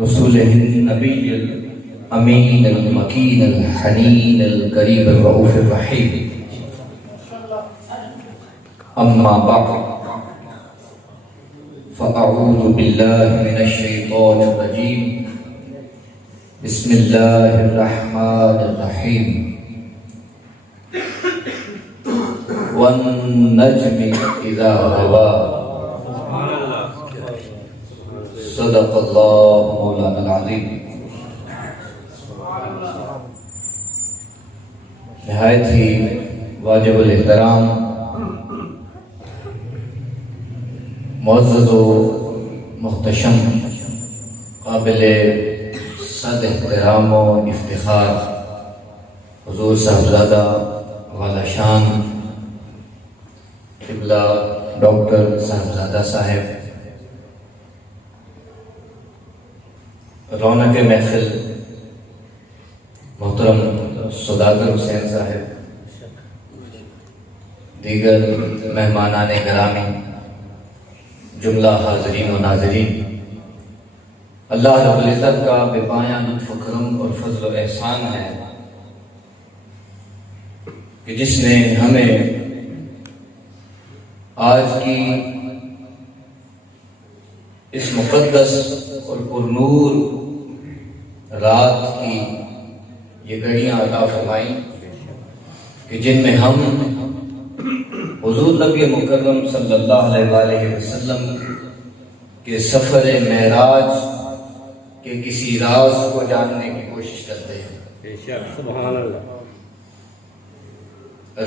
رسوله النبي الأمين المكين الحنين القريب الرؤوف الرحيم. أما بعد فأعوذ بالله من الشيطان الرجيم. بسم الله الرحمن الرحيم. والنجم إذا هوى. صدق الله مولانا العظيم. نہایت ہی واجب الاحترام معزز و محتشم قابل صد احترام و افتخار حضور صاحبزادہ والا شان قبلہ ڈاکٹر صاحبزادہ صاحب، رونق محفل محترم سوداگر حسین صاحب، دیگر مہمانان گرامی، جملہ حاضرین و ناظرین، اللہ رب العزت کا بے پایاں لطف و کرم اور فضل و احسان ہے کہ جس نے ہمیں آج کی اس مقدس اور پرنور رات کی یہ گھڑیاں عطا فرمائیں کہ جن میں ہم حضور نبی مکرم صلی اللہ علیہ وآلہ وسلم کے سفر معراج کے کسی راز کو جاننے کی کوشش کرتے ہیں. سبحان اللہ.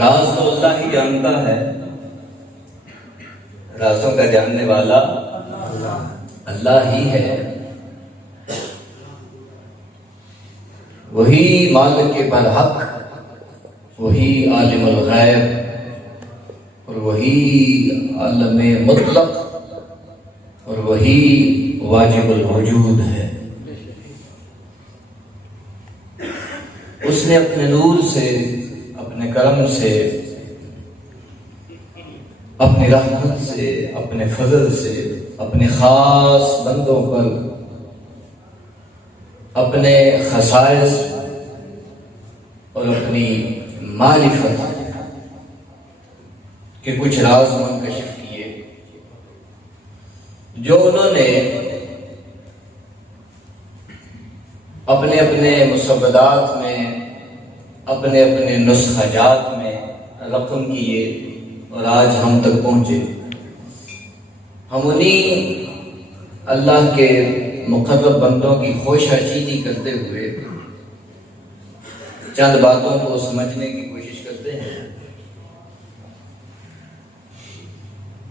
راز تو اللہ ہی جانتا ہے، رازوں کا جاننے والا اللہ ہی ہے. وہی مالک برحق، وہی عالم الغیب، اور وہی عالم مطلق، اور وہی واجب الوجود ہے. اس نے اپنے نور سے، اپنے کرم سے، اپنی رحمت سے، اپنے فضل سے اپنے خاص بندوں پر اپنے خصائص اور اپنی معرفت کے کچھ راز منکشف کیے جو انہوں نے اپنے اپنے مسودات میں، اپنے اپنے نسخہ جات میں رقم کیے اور آج ہم تک پہنچے. ہم انہی اللہ کے مقرب بندوں کی خوش چینی کرتے ہوئے چند باتوں کو سمجھنے کی کوشش کرتے ہیں.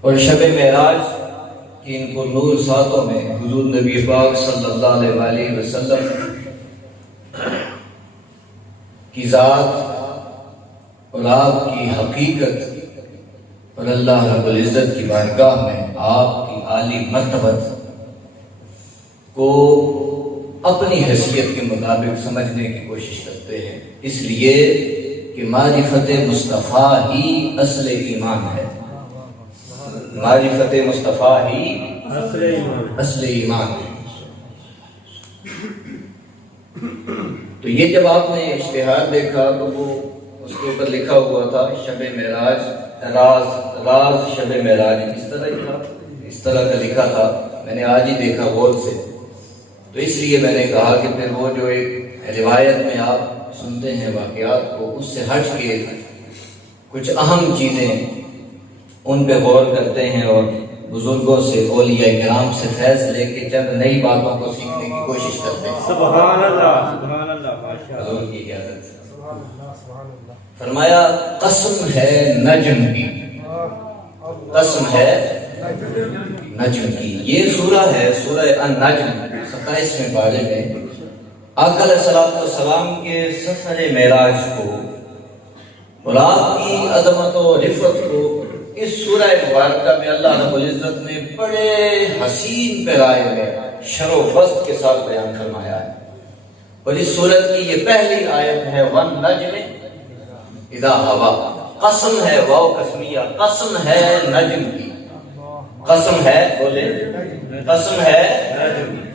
اور شب معراج کی ان کو نور ساتوں میں حضور نبی پاک صلی اللہ علیہ وآلہ وسلم کی ذات اور آپ کی حقیقت اور اللہ رب العزت کی بارگاہ میں آپ کی عالی مرتبت کو اپنی حیثیت کے مطابق سمجھنے کی کوشش کرتے ہیں، اس لیے کہ معرفت مصطفیٰ ہی اصل ایمان ہے. معرفت مصطفیٰ ہی اصل ایمان ہے. تو یہ جب آپ نے اشتہار دیکھا تو وہ اس کے اوپر لکھا ہوا تھا شب معراج، راز شب معراج، اس طرح کا لکھا تھا. میں نے آج ہی دیکھا غور سے، تو اس لیے میں نے کہا کہ پھر وہ جو ایک روایت میں آپ سنتے ہیں واقعات کو، اس سے ہٹ کے کچھ اہم چیزیں ان پہ غور کرتے ہیں اور بزرگوں سے، اولیاء کرام سے فیض لے کے چند نئی باتوں کو سیکھنے کی کوشش کرتے ہیں. سبحان اللہ، سبحان اللہ، ماشاءاللہ. حضور کی اجازت سے فرمایا قسم ہے نجم کی، قسم ہے نجم کی. یہ سورہ ہے سورہ النجم، 27ویں پارے میں آقا علیہ الصلوۃ والسلام کے سفر معراج کو اور آپ کی عظمت و رفعت کو اس سورہ مبارکہ میں اللہ رب العزت نے بڑے حسین پیرائے میں شر و فضل کے ساتھ بیان فرمایا ہے. اور اس سورت کی یہ پہلی آیت ہے وَالنَّجْمِ اِذَا هَوَىٰ. قسم ہے، واو قسمیہ، قسم ہے نجم کی، قسم ہے، بولے قسم ہے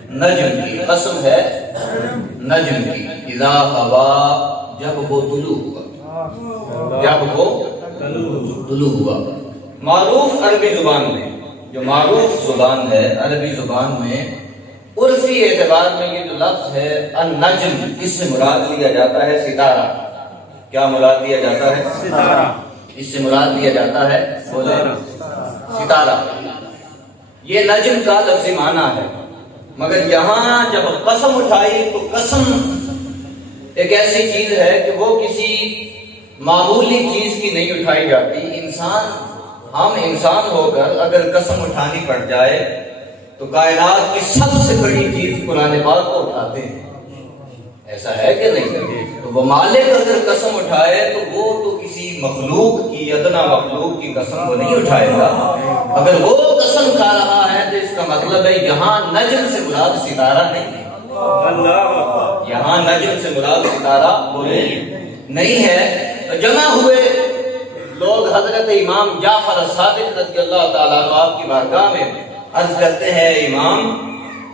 نجم کی، قسم ہے نجم کی، اذا ہوا جب وہ طلوع ہوا، جب وہ طلوع ہوا۔ معروف عربی زبان میں، جو معروف زبان ہے عربی زبان میں، عرفی اعتبار میں یہ جو لفظ ہے النجم، اس سے مراد لیا جاتا ہے ستارہ۔ کیا مراد لیا جاتا ہے؟ ستارہ۔ اس سے مراد لیا جاتا ہے ستارہ۔ یہ نجم کا لفظی معنی ہے، مگر یہاں جب قسم اٹھائی تو قسم ایک ایسی چیز ہے کہ وہ کسی معمولی چیز کی نہیں اٹھائی جاتی۔ ہم انسان ہو کر اگر قسم اٹھانی پڑ جائے تو کائنات کی سب سے بڑی چیز قرآن پاک کو اٹھاتے ہیں، ایسا ہے کہ نہیں؟ تو وہ مالک اگر قسم اٹھائے تو وہ تو کسی مخلوق کی، ادنا مخلوق کی قسم وہ نہیں اٹھائے گا۔ اگر وہ قسم کھا رہا ہے تو اس کا مطلب ہے یہاں نجم سے مراد ستارہ نہیں ہے، یہاں نجم سے مراد ستارہ نہیں ہے۔ جمع ہوئے لوگ حضرت امام جعفر الصادق رضی اللہ تعالیٰ عنہ آپ کی بارگاہ میں عرض کرتے ہیں، امام،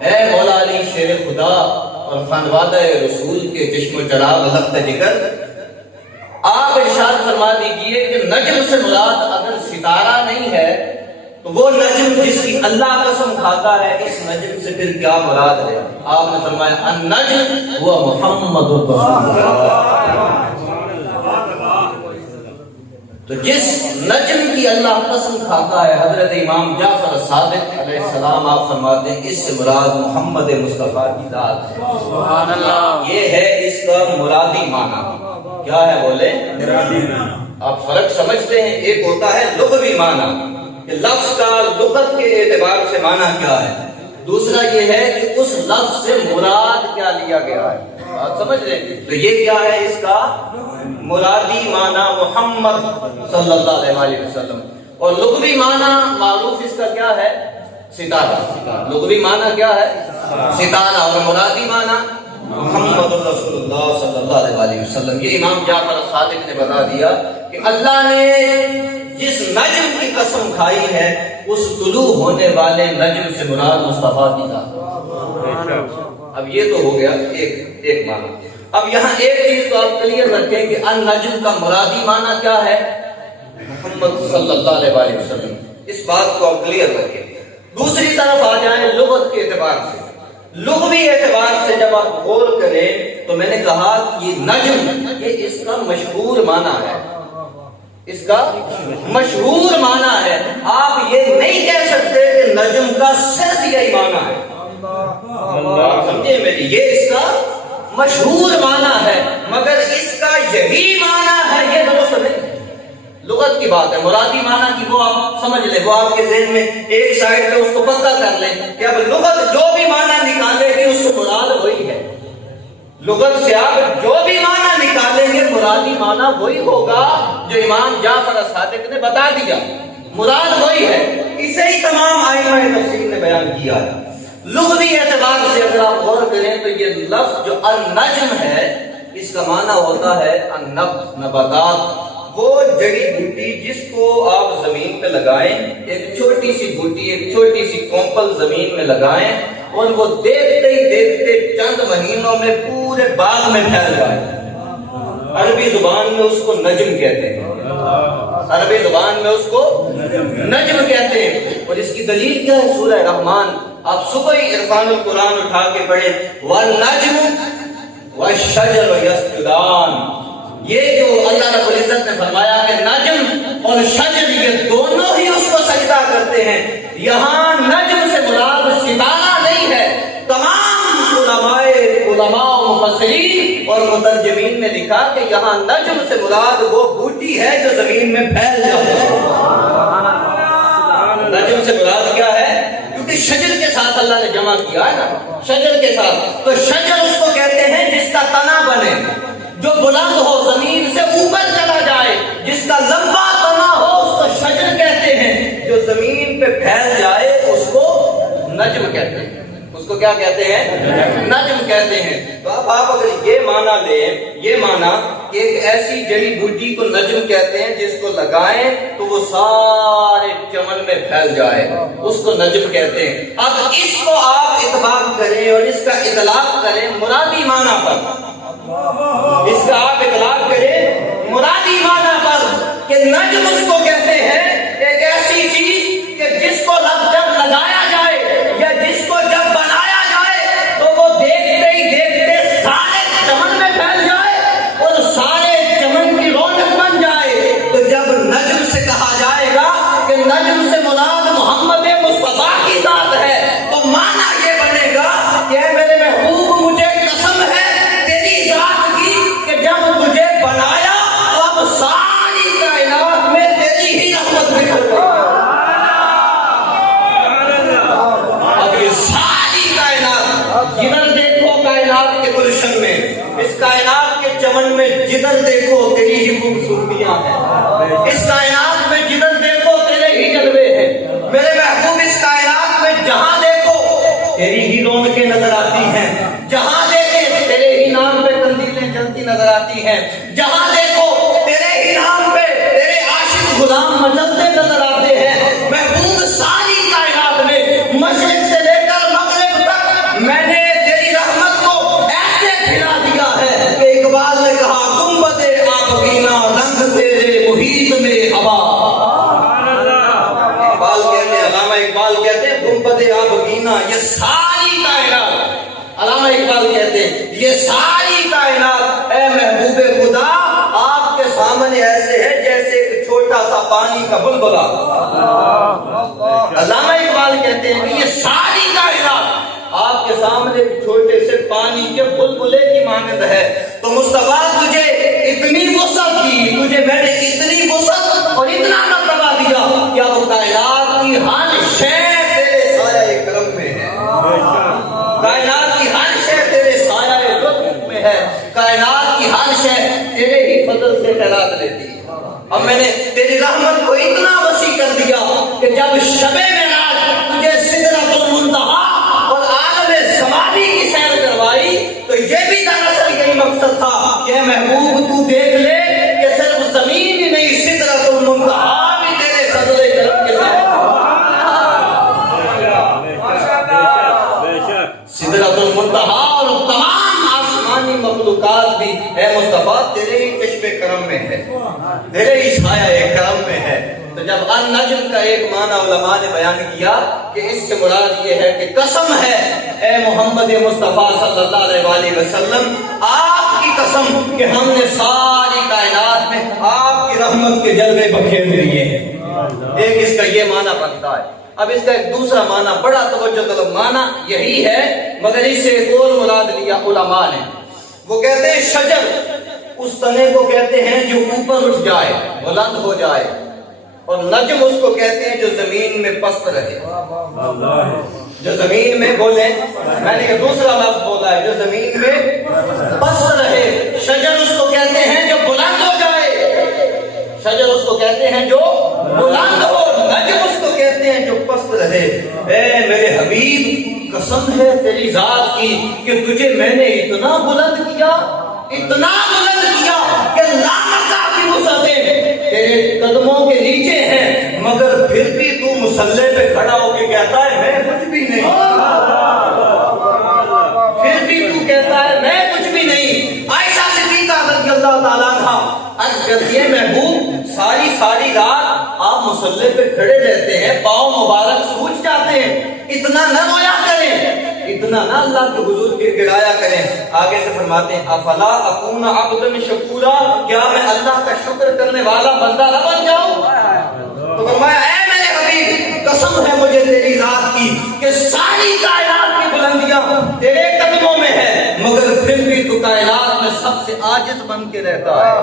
اے مولا علی شیر خدا اور خانوادہ رسول کے چشم و چراغ لخت جگر، آپ ارشاد فرما دیجئے کہ نجم سے مراد اگر ستارہ نہیں ہے تو وہ نجم جس کی اللہ قسم کھاتا ہے، اس نجم سے پھر کیا مراد ہے؟ آپ نے فرمایا النجم هو محمد رسول اللہ۔ تو جس نجم کی اللہ قسم کھاتا ہے حضرت امام جعفر صادق علیہ السلام، آپ فرماتے ہیں اس سے مراد محمد مصطفیٰ کی ذات ہے۔ سبحان اللہ۔ یہ ہے اس کا مرادی معنی۔ کیا ہے بولے؟ مرادی معنی۔ آپ فرق سمجھتے ہیں، ایک ہوتا ہے لغوی معنی کہ لفظ کا لغت کے اعتبار سے معنی کیا ہے، دوسرا یہ ہے کہ اس لفظ سے مراد کیا لیا گیا ہے۔ آپ سمجھ رہے ہیں؟ تو یہ کیا ہے اس کا مرادی معنی محمد صلی اللہ علیہ وسلم، اور لغوی معنی معروف اس کا کیا ہے؟ ستارہ۔ لغوی معنی کیا ہے؟ ستارہ، اور مرادی معنی محمد رسول اللہ صلی اللہ علیہ وسلم۔ یہ امام جعفر صادق نے بتا دیا کہ اللہ نے جس نجم کی قسم کھائی ہے اس طلوع ہونے والے نجم سے مراد مصطفیٰ کی ذات۔ اب یہ تو ہو گیا ایک معنی۔ اب یہاں ایک چیز تو آپ کلیئر رکھیں کہ النجم کا مرادی معنی کیا ہے؟ محمد صلی اللہ علیہ وسلم۔ اس بات کو آپ کلیئر رکھیں۔ دوسری طرف آ جائیں لغت کے اعتبار سے، لغوی اعتبار سے جب آپ غور کریں تو میں نے کہا کہ یہ نجم، یہ اس کا مشہور معنی ہے، اس کا مشہور معنی ہے۔ آپ یہ نہیں کہہ سکتے کہ نجم کا صرف یہی معنی ہے، سمجھے میری، یہ اس کا مشہور معنی ہے، مگر اس کا یہی معنی ہے، یہ درست نہیں۔ لغت کی بات ہے، مرادی معنی کی وہ آپ سمجھ لیں، وہ آپ کے ذہن میں ایک سائڈ پہ اس کو پکا کر لیں کہ اب لغت جو بھی معنی نکالے گی اس کو مراد وہی ہے۔ لغت سے آپ جو بھی معنی نکالیں گے مرادی معنی وہی ہوگا جو امام جعفر صادق نے بتا دیا، مراد وہی ہے۔ اسے ہی تمام ائمہ تفسیر نے بیان کیا ہے۔ لغوی اعتبار سے اگر آپ غور کریں تو یہ لفظ جو النجم ہے اس کا معنی ہوتا ہے نباتات، وہ جڑی بوٹی جس کو آپ زمین پہ لگائیں، ایک چھوٹی سی بوٹی، ایک چھوٹی سی کومپل زمین میں لگائیں اور وہ دیکھتے ہی دیکھتے چند مہینوں میں پورے باغ میں پھیل جائے۔ عربی زبان میں اس کو نجم کہتے ہیں، عربی زبان میں اس کو نجم کہتے ہیں۔ اور اس کی دلیل کیا ہے؟ سورہ رحمان آپ صبح ہی عرفان القرآن اٹھا کے پڑھیں، وَالنَّجْمُ وَالشَّجَرُ يَسْجُدَانِ۔ یہ جو اللہ رب العزت نے فرمایا کہ نجم اور شجر یہ دونوں ہی اس کو سجدہ کرتے ہیں، یہاں نجم سے مراد ستارہ نہیں ہے۔ تمام علماء و مفسرین اور مترجمین نے لکھا کہ یہاں نجم سے مراد وہ بوٹی ہے جو زمین میں پھیل جاتی ہے۔ نجم سے مراد کیا ہے؟ کیونکہ شجر کے ساتھ اللہ نے جمع کیا ہے نا، شجر کے ساتھ، تو شجر اس کو کہتے ہیں جس کا تنا بنے، جو بلند ہو، زمین سے اوپر چلا جائے، جس کا لمبا تنا ہو اس کو شجر کہتے ہیں، جو زمین پہ پھیل جائے اس کو نجم کہتے ہیں، اس اس کو کیا کہتے ہیں؟ نجم کہتے ہیں۔ تو اب آپ اگر یہ معنی لیں، یہ معنی کہ ایک ایسی جڑی بوٹی کو نجم کہتے ہیں جس کو لگائیں تو وہ سارے چمن میں پھیل جائے، اس کو نجم کہتے ہیں۔ اب اس کو آپ اطلاق کریں اور اس کا اطلاق کریں مرادی معنی پر، اس کا آپ اطلاق کریں مرادی معنی پر کہ نجم اس کو کہتے ہیں ایک ایسی چیز کہ جس کو جب لگایا جائے یا جس کو جب بنایا جائے تو وہ دیکھتے ہی دیکھتے سارے چمن میں پھیل جائے اور سارے چمن کی رونق بن جائے۔ تو جب نجم سے کہا جائے گا کہ نجم سے مراد محمد مصطفیٰ کی ذات ہے تو معنی یہ بنے گا کہ اے میرے محبوب مجھے قسم ہے تیری ذات کی کہ جب تجھے بنایا تو اب ساری کائنات میں تیری ہی رحمت بکھر گئی۔ اب یہ ساری کائنات جدھر دیکھو کائنات کے گلشن میں، اس کائنات کے چمن میں جدھر دیکھو تیری ہی خوبصورتیاں ہیں، اس کائنات میں جدھر دیکھو تیرے ہی جلوے ہیں۔ میرے محبوب اس کائنات میں جہاں دیکھو تیری ہی رونقیں نظر آتی ہیں، جہاں دیکھے تیرے ہی نام پہ قندیلیں جلتی نظر آتی ہیں، جہاں دیکھو تیرے ہی نام پہ تیرے عاشق غلام مچلتے نظر آتے ہیں۔ محبوب ساری کائنات میں مشرق سے لے کر مغرب تک میں نے تیری رحمت کو ایسے پھیلا دیا ہے کہ اقبال نے کہا گنبد آبگینہ رنگ تیرے محیط میں ہوا۔ اقبال کہتے ہیں، علامہ اقبال کہتے ہیں گنبد آبگینہ، یہ ساری کائنات، علامہ اقبال کہتے ہیں یہ ساری کائنات اے محبوب خدا آپ کے سامنے ایسے ہے جیسے ایک چھوٹا سا پانی کا بلبلا۔ علامہ اقبال کہتے ہیں کہ یہ ساری کائنات آپ کے سامنے چھوٹے سے پانی کے بلبلے کی مانند ہے۔ تو مصطفیٰ تجھے اتنی وسعت دی، تجھے میں نے اتنی وسعت اور اتنا مرتبہ دیا کہ اب کائنات کی ہر شے تیرے سایہ کرم میں ہے، کائنات کی ہر شے تیرے سایہ لطف میں ہے، کائنات کی ہر شے تیرے ہی فضل سے خیرات لیتی ہے۔ اب میں نے تیری رحمت کو اتنا وسیع کر دیا کہ جب شب معراج تجھے سدرۃ المنتہا اور عالم سماوی کی سیر کروائی تو یہ بھی دراصل یہی مقصد تھا کہ محبوب تو دیکھ لے کہ صرف زمین ہی نہیں سدرۃ المنتہا بھی تیرے فضل کرم کے ساتھ، سدرۃ المنتہا اور تمام آسمانی مخلوقات بھی اے مصطفیٰ تیرے ہی چشم کرم میں ہے، تیرے ہی سایہ کرم میں ہے۔ تو جب النجم کا ایک معنی علماء نے بیان کیا کہ اس سے مراد یہ ہے کہ قسم ہے اے محمد مصطفیٰ صلی اللہ علیہ وآلہ وسلم آپ کی قسم کہ ہم نے ساری کائنات میں آپ کی رحمت کے جلوے بکھیر دیے ہیں۔ ایک اس کا یہ معنی بنتا ہے۔ اب اس کا ایک دوسرا معنی بڑا توجہ طلب معنی یہی ہے، مگر اس سے ایک اور مراد لیا علماء نے۔ وہ کہتے ہیں شجر اس تنے کو کہتے ہیں جو اوپر اٹھ جائے، بلند ہو جائے، اور نجم اس کو کہتے ہیں جو زمین میں پست رہے، جو زمین میں بولیں، میں نے یہ دوسرا لفظ بولا ہے جو زمین میں پست رہے۔ شجر اس کو کہتے ہیں جو بلند ہو جائے، شجر اس کو کہتے ہیں جو بلند ہو، نجم اس کو کہتے ہیں جو پست رہے۔ اے میرے حبیب قسم ہے تیری ذات کی کہ تجھے میں نے اتنا بلند کیا، اتنا بلند کیا کہ لامحدود کی وسعتیں تیرے قدموں کے نیچے ہیں، مگر پھر بھی تو مصلی پہ کھڑا ہو کے کہتا ہے میں کچھ بھی نہیں، پھر بھی تو کہتا ہے میں کچھ بھی نہیں۔ عائشہ صدیقہ رضی اللہ تعالیٰ عنہا عرض کرتی ہے محبوب ساری رات آپ مصلی پہ کھڑے رہتے ہیں، پاؤں مبارک سوج جاتے ہیں، اتنا نہ رویا کریں، اتنا نہ اللہ کے حضور گر گرایا کریں۔ آگے سے فرماتے ہیں افلا اکون عبدا شکورا، کیا میں اللہ کا شکر کرنے والا بندہ نہ بن جاؤں؟ تو فرمایا اے میرے حبیب قسم ہے مجھے تیری ذات کی کہ ساری کائنات کی بلندیاں تیرے قدموں میں ہے، مگر پھر بھی تو کائنات میں سب سے عاجز بن کے رہتا ہے۔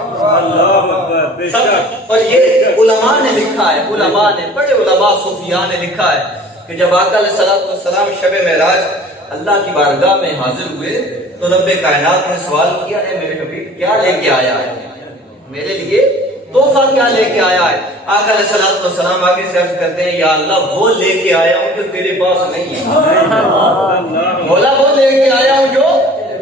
اور یہ علماء نے لکھا ہے، علماء نے، بڑے علماء صوفیاء نے لکھا ہے کہ جب آقا علیہ الصلوۃ والسلام شب معراج اللہ کی بارگاہ میں حاضر ہوئے تو رب کائنات نے سوال کیا اے میرے حبیب کیا لے کے آیا ہے؟ میرے لیے تحفہ کیا لے کے آیا ہے؟ آقا علیہ الصلوۃ والسلام آگے سے عرض کرتے ہیں یا اللہ وہ لے کے آیا ہوں جو تیرے پاس نہیں ہے، مولا وہ لے کے آیا ہوں جو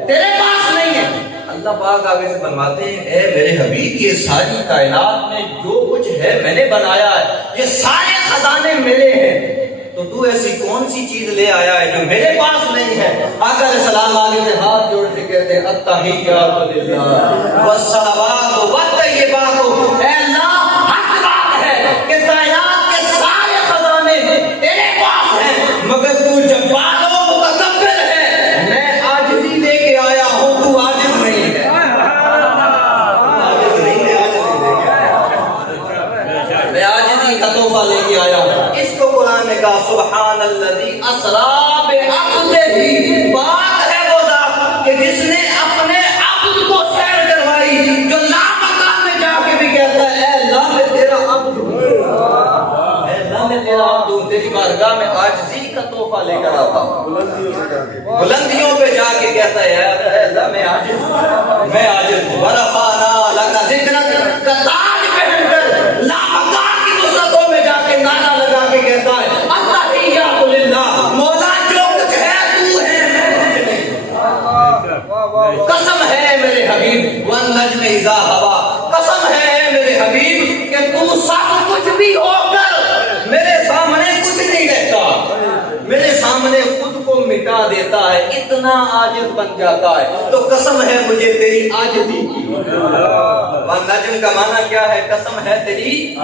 تیرے پاس نہیں ہے۔ اللہ پاک آگے سے فرماتے ہیں اے میرے حبیب یہ ساری کائنات میں جو کچھ ہے میں نے بنایا ہے، یہ سارے خزانے میرے ہیں، تو تو ایسی کون سی چیز لے آیا ہے جو میرے پاس نہیں ہے؟ آقا علیہ السلام آگے سے ہاتھ جوڑ کے کہتے ہیں التحیات للہ والصلوات والطیبات، اے اللہ حق بات ہے کہ کائنات کے سارے خزانے تیرے پاس ہیں، مگر تو جبار و متکبر ہے، میں عاجزی لے کے آیا ہوں، تو عاجز نہیں ہے، عاجز نہیں ہے، عاجزی لے کے آیا ہوں، میں عاجزی کا تحفہ لے کے آیا ہوں۔ اس کو قرآن نے کہا سبحان الذی اسری بعبدہ، بات ہے وہ ذات کہ جس نے اپنے عبد کو سیر کروائی، جو لامکان میں جا کے بھی کہتا ہے اے اللہ میں تیرا عبد ہوں، اے اللہ میں تیرا عبد ہوں، تیری بارگاہ میں عاجزی کا تحفہ لے کر آتا ہوں، بلندیوں پہ جا کے کہتا ہے اے اللہ میں عاجز ہوں، میں عاجز ہوں، ورفعنا لک ذکرک کا تاج پہن کر لامکان کی وسعتوں میں جا کے نعرہ لگا کے کہتا ہے التحیات للہ، مولا جو کچھ ہے تو ہے، قسم ہے میرے حبیب والنجم اذا ہوا، قسم ہے میرے حبیب کہ تو سب کچھ بھی ہو کر میرے سامنے کچھ نہیں رہتا، میرے سامنے خود کو مٹا دیتا ہے، اتنا عاجز بن جاتا ہے، تو قسم ہے مجھے تیری عاجزی کی۔ والنجم کا معنی کیا ہے؟ قسم ہے تیری،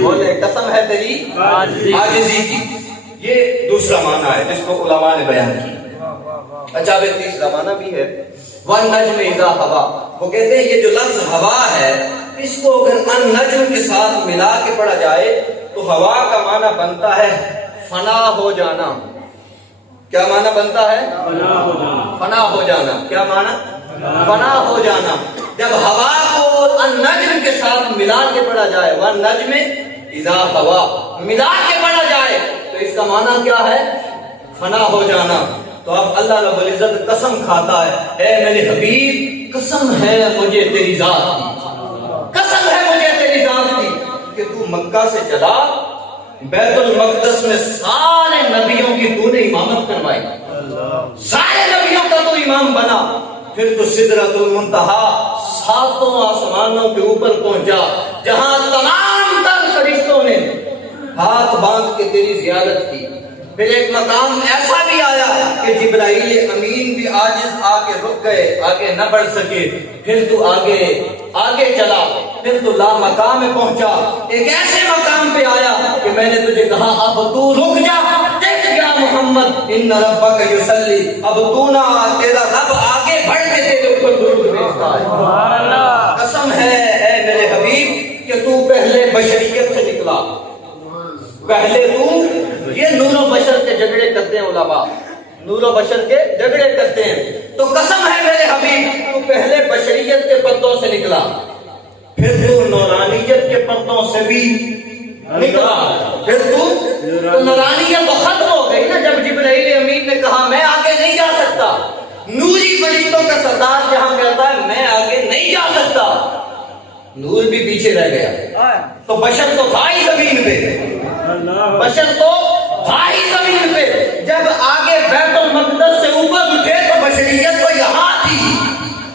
بولے قسم ہے تیری عاجزی کی، یہ دوسرا معنی ہے جس کو علماء نے بیان کیا۔ اچھا اب ایک تیسرا معنی بھی ہے والنجم اذا ہوا، وہ کہتے ہیں یہ جو لفظ ہوا ہے اس کو اگر النجم کے ساتھ ملا کے پڑھا جائے تو ہوا کا معنی بنتا ہے فنا ہو جانا۔ کیا معنی بنتا ہے؟ فنا ہو جانا۔ کیا معنی؟ فنا ہو جانا۔ جب ہوا کو النجم کے ساتھ ملا کے پڑھا جائے والنجم اذا ہوا ملا کے پڑھا جائے تو اس کا معنی کیا ہے؟ فنا ہو جانا۔ تو اب اللہ رب العزت قسم کھاتا ہے اے میرے حبیب قسم ہے مجھے تیری ذات کی، قسم ہے مجھے تیری ذات کی کہ تو مکہ سے چلا بیت المقدس میں سارے نبیوں کی تو نے امامت کروائی، سارے نبیوں کا تو امام بنا، پھر تو سدرۃ المنتہا ساتوں آسمانوں کے اوپر پہنچا جہاں تمام تر فرشتوں نے ہاتھ باندھ کے تیری زیارت کی، پھر ایک مقام ایسا بھی آیا کہ جبرائیل امین بھی عاجز آ کے رک گئے، آگے نہ بڑھ سکے، پھر تو آگے چلا، پھر تو لا مقام میں پہنچا، ایک ایسے مقام پہ آیا کہ میں نے تجھے کہا اب تو رک جا، دیکھ یا محمد ان ربک یصلی، اب تو نہ، تیرا رب آگے بڑھ کے تیرے اوپر درود بھیجتا ہے۔ سبحان اللہ۔ قسم ہے اے میرے حبیب کہ تو پہلے بشریت سے نکلا، پہلے تو، یہ نور و بشر کے جھگڑے کرتے ہیں علماء، نور و بشر کے جھگڑے کرتے ہیں، تو قسم ہے میرے حبیب تو پہلے بشریت کے پردوں سے نکلا، پھر تو نورانیت کے پردوں سے بھی نکلا، پھر تو نورانیت تو ختم ہو گئی نا جب جبرائیل امین نے کہا میں آگے نہیں جا سکتا، نوری فرشتوں کا سردار جہاں کہتا ہے میں آگے نہیں جا سکتا، نور بھی پیچھے رہ گیا، تو بشر تو تھا ہی زمین پہ، بشر تو تھا ہی زمین پہ، جب آگے بیت المقدس سے اوپر اٹھے تو بشریت تو یہاں تھی،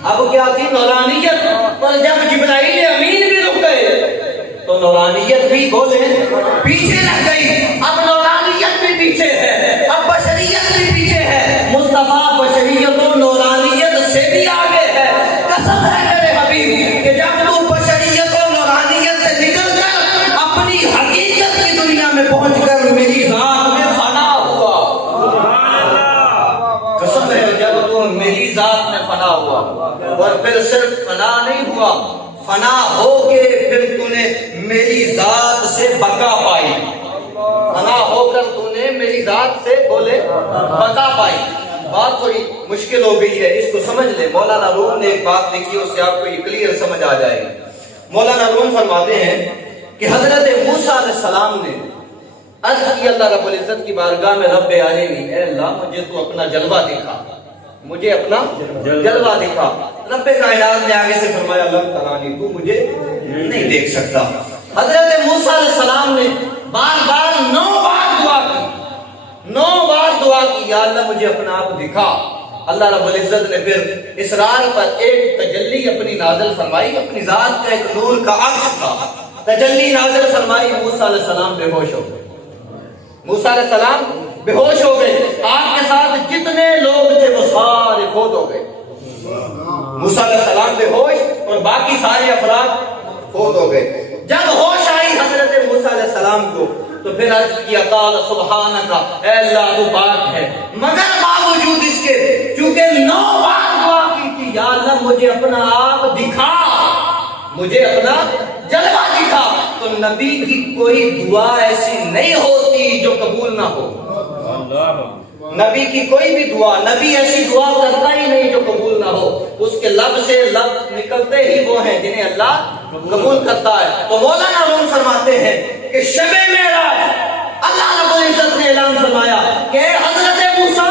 اب کیا تھی؟ نورانیت، پر جب جبرائیل امین بھی رک گئے تو نورانیت بھی بولے پیچھے رہ گئی، اب نورانیت بھی پیچھے ہے، اب بشریت بھی پیچھے ہے، مصطفیٰ بشریت و نورانیت سے بھی آگے ہے، قسم ہے میرے حبیب کہ جب تو بشریت و نورانیت سے نکل کر اپنی حقیقت کی دنیا میں پہنچ کر میری ذات میں فنا ہوا، قسم ہے جب تو میری ذات میں فنا ہوا، اور پھر صرف فنا نہیں ہوا، فنا ہو کے پھر تو نے میری ذات سے بقا پائی، فنا ہو کر تو نے میری ذات سے بولے بقا پائی۔ بات تھوڑی مشکل ہو گئی ہے، اس کو سمجھ لیں، مولانا روم نے ایک بات لکھی اس سے آپ کو یہ کلیئر سمجھ آ جائے گی۔ مولانا روم فرماتے ہیں کہ حضرت موسیٰ علیہ السلام نے عرض کی اللہ رب العزت کی بارگاہ میں رب عالمین اے اللہ مجھے تو اپنا جلوہ دکھا، مجھے اپنا جلوہ دکھا، رب کائنات نے آگے سے فرمایا لم ترانی، تو مجھے نہیں دیکھ سکتا. حضرت موسیٰ علیہ السلام نے بار بار 9 بار دعا کی، 9 بار دعا کی یا اللہ مجھے اپنا آپ دکھا. اللہ رب العزت نے پھر اسرار پر ایک تجلی اپنی نازل فرمائی، اپنی ذات کا ایک نور کا عکس تھا. تجلی نازل فرمائی، موسیٰ علیہ السلام بے ہوش ہو گئے. موسیٰ علیہ السلام بے ہوش ہو گئے. آپ کے ساتھ جتنے لوگ تھے وہ سارے فوت ہو گئے. موسیٰ علیہ السلام بے ہوش اور باقی سارے افراد فوت ہو گئے. جب ہوش آئی حضرت موسیٰ علیہ السلام کو تو پھر عرض کیا قال سبحانک، اے اللہ تو پاک ہے. مگر باوجود اس کے کیونکہ 9 بار دعا کی تھی یا اللہ مجھے اپنا آپ دکھا، مجھے اپنا جلوہ دکھا، تو نبی کی کوئی دعا ایسی نہیں ہوتی جو قبول نہ ہو. نبی کی کوئی بھی دعا، نبی ایسی دعا کرتا ہی نہیں جو قبول نہ ہو. اس کے لب سے لب نکلتے ہی وہ ہیں جنہیں اللہ قبول کرتا ہے. تو مولانا روم فرماتے ہیں کہ شب معراج اللہ رب العزت نے اعلان فرمایا کہ حضرت موسیٰ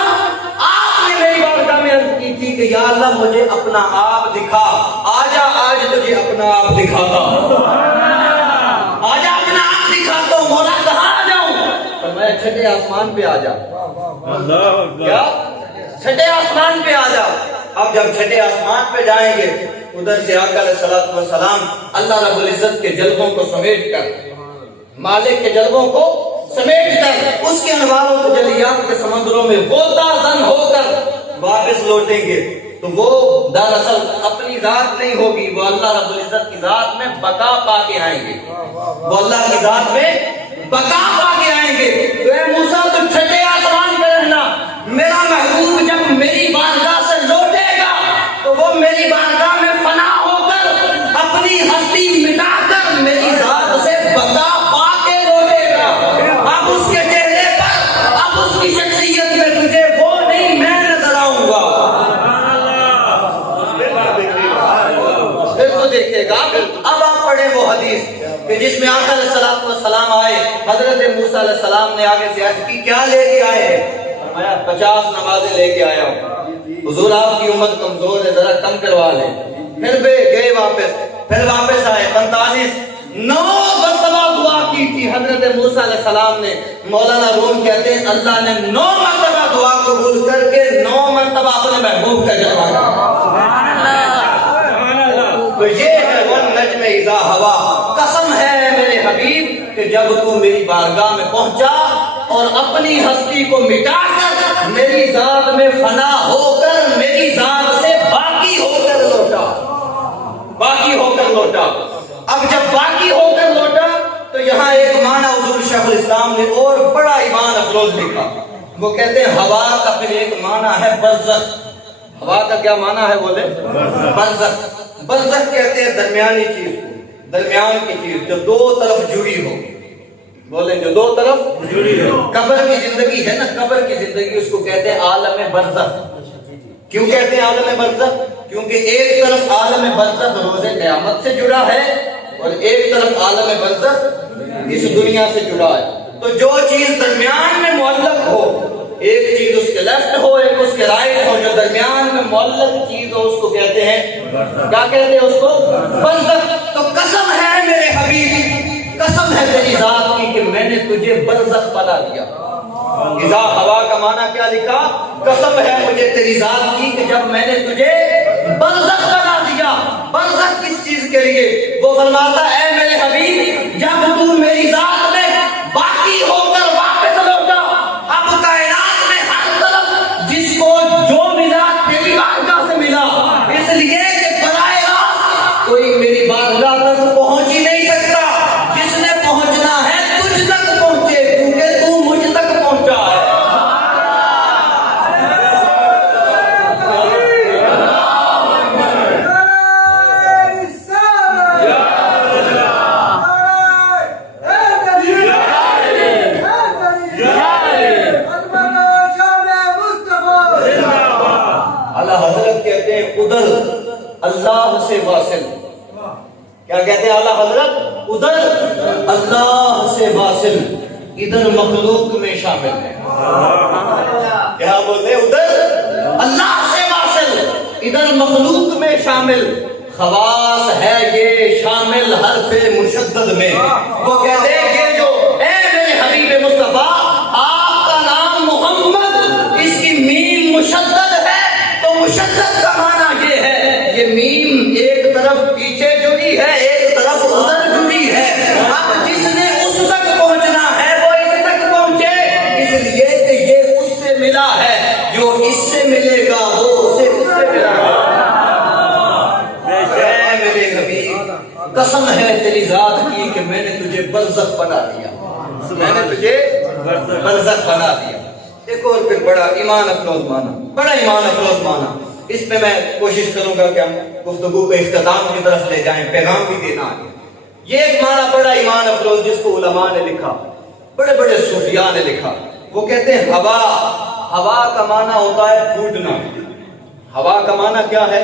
آپ نے میری بارگاہ میں عرض کی تھی کہ یا اللہ مجھے اپنا آپ دکھا، آجا آج تجھے اپنا آپ دکھاتا، آجا اپنا آپ دکھاتا ہوں. مولا کہاں آ جاؤں؟ فرمایا چھٹے آسمان پہ آ جا. کیا؟ چھٹے آسمان پہ آ جاؤ. اب جب چھٹے آسمان پہ جائیں گے ادھر سے آقا علیہ السلام اللہ رب العزت کے جلووں کو سمیٹ کر، مالک کے جلووں کو سمیٹ کر اس کے انوار و تجلیات کے سمندروں میں غوطہ زن ہو کر واپس لوٹیں گے. تو وہ دراصل اپنی ذات نہیں ہوگی، وہ اللہ رب العزت کی ذات میں بقا پا کے آئیں گے. وہ اللہ کی ذات میں بقا پا کے آئیں گے. تو اے موسیٰ تو چھٹے آسمان پہ رہنا، میرا محبوب جب میری بارگاہ سے لوٹے گا تو وہ میری بارگاہ میں فنا ہو کر اپنی ہستی مٹا کر میری ذات سے بقا پا کے لوٹے گا. اب اس کے چہرے پر، اب اس کی شخصیت میں تجھے وہ نہیں میں نظر آؤں گا. پھر تو دیکھے گا. اب آپ پڑھیں وہ حدیث کہ جس میں آقا علیہ السلام آئے، حضرت موسیٰ علیہ السلام نے آگے سے عرض کی کیا لے کے آئے ہیں؟ فرمایا 50 نمازیں لے کے آیا ہوں. حضور آپ کی امت کمزور ہے، ذرا کم کروا لیں. پھر بھی گئے واپس، پھر واپس آئے 45 9 مرتبہ دعا کی تھی حضرت موسیٰ علیہ السلام نے. مولانا روم کہتے ہیں اللہ نے 9 مرتبہ دعا قبول کر کے 9 مرتبہ اپنے محبوب کا جلوہ کیا. تو یہ ہے والنجم اذا ہوا. قسم ہے میرے حبیب کہ جب تو میری بارگاہ میں پہنچا اور اپنی ہستی کو مٹا کر میری ذات میں فنا ہو کر میری ذات سے باقی ہو کر لوٹا، باقی ہو کر لوٹا. اب جب باقی ہو کر لوٹا تو یہاں ایک معنی حضور شیخ الاسلام نے اور بڑا ایمان افروز لکھا. وہ کہتے ہیں ہوا کا پھر ایک معنی ہے برزخ. ہوا کا کیا معنی ہے بولے؟ برزخ. برزخ کہتے ہیں درمیانی چیز کو، درمیان کی چیز جو دو طرف جڑی ہو. بولیں جو دو طرف جڑی ہو. قبر کی زندگی ہے نا، قبر کی زندگی اس کو کہتے ہیں عالم برزخ. کیوں کہتے ہیں عالم برزخ؟ کیونکہ ایک طرف عالم برزخ روز قیامت سے جڑا ہے اور ایک طرف عالم برزخ اس دنیا سے جڑا ہے. تو جو چیز درمیان میں معلق ہو، ایک چیز اس کے لیفٹ ہو ایک اس کے رائٹ ہو، جو درمیان میں معلق چیز ہو اس کو کہتے ہیں، کیا کہتے ہیں اس کو؟ برزخ. تو قسم ہے میرے حبیب، قسم ہے تیری ذات کی کہ میں نے تجھے برزخ بنا دیا. اذا ہوا کا معنی کیا لکھا؟ قسم ہے مجھے تیری ذات کی کہ جب میں نے تجھے برزخ بنا دیا. برزخ کس چیز کے لیے؟ وہ فرماتا ہے اے میرے حبیب جب تو میری ذات میں باقی ہو کر واپس لوٹا، اب کائنات میں ہر طرف جس کو جو ملا تیری بارگاہ سے ملا، اس لیے کہ براہ راست کوئی میری بارگاہ تک پہنچ ہی نہیں سکتا. جس نے پہنچنا ہے تجھ تک پہنچے کیونکہ تو مجھ تک پہنچا ہے. ادھر اللہ سے واصل، کیا کہتے ہیں اعلیٰ حضرت؟ ادھر اللہ سے واصل، ادھر مخلوق میں شامل ہے. کیا بولتے ہیں؟ ادھر اللہ سے واصل، ادھر مخلوق میں شامل. خواص ہے یہ شامل حرف مشدد میں وہ کہتے ہیں کہ جو اے میرے حبیب مصطفیٰ آپ کا نام محمد، اس کی میم مشدد ہے، تو مشدد کا معنی یہ ہے یہ میم ایک طرف پیچھے جڑی ہے ایک طرف ادھر جڑی ہے، اب جس نے اس تک پہنچنا ہے وہ اس تک پہنچے، اس لیے کہ یہ اس سے ملا ہے، جو اس سے ملے گا وہ اسے اس سے ملا گا۔ اے میرے حبیب قسم ہے تیری ذات کی کہ میں نے تجھے برزخ بنا دیا، میں نے تجھے برزخ بنا دیا۔ ایک اور پھر بڑا ایمان افروز مانا، بڑا ایمان افروز مانا، اس میں میں کوشش کروں گا کہ ہم گفتگو کو اختتام کی طرف لے جائیں، پیغام بھی دینا ہے۔ یہ ایک معنی بڑا ایمان افروز جس کو علماء نے لکھا، بڑے بڑے صوفیاء نے لکھا، وہ کہتے ہیں ہوا، ہوا کا معنی ہوتا ہے پھوٹنا، ہوا کا معنی کیا ہے؟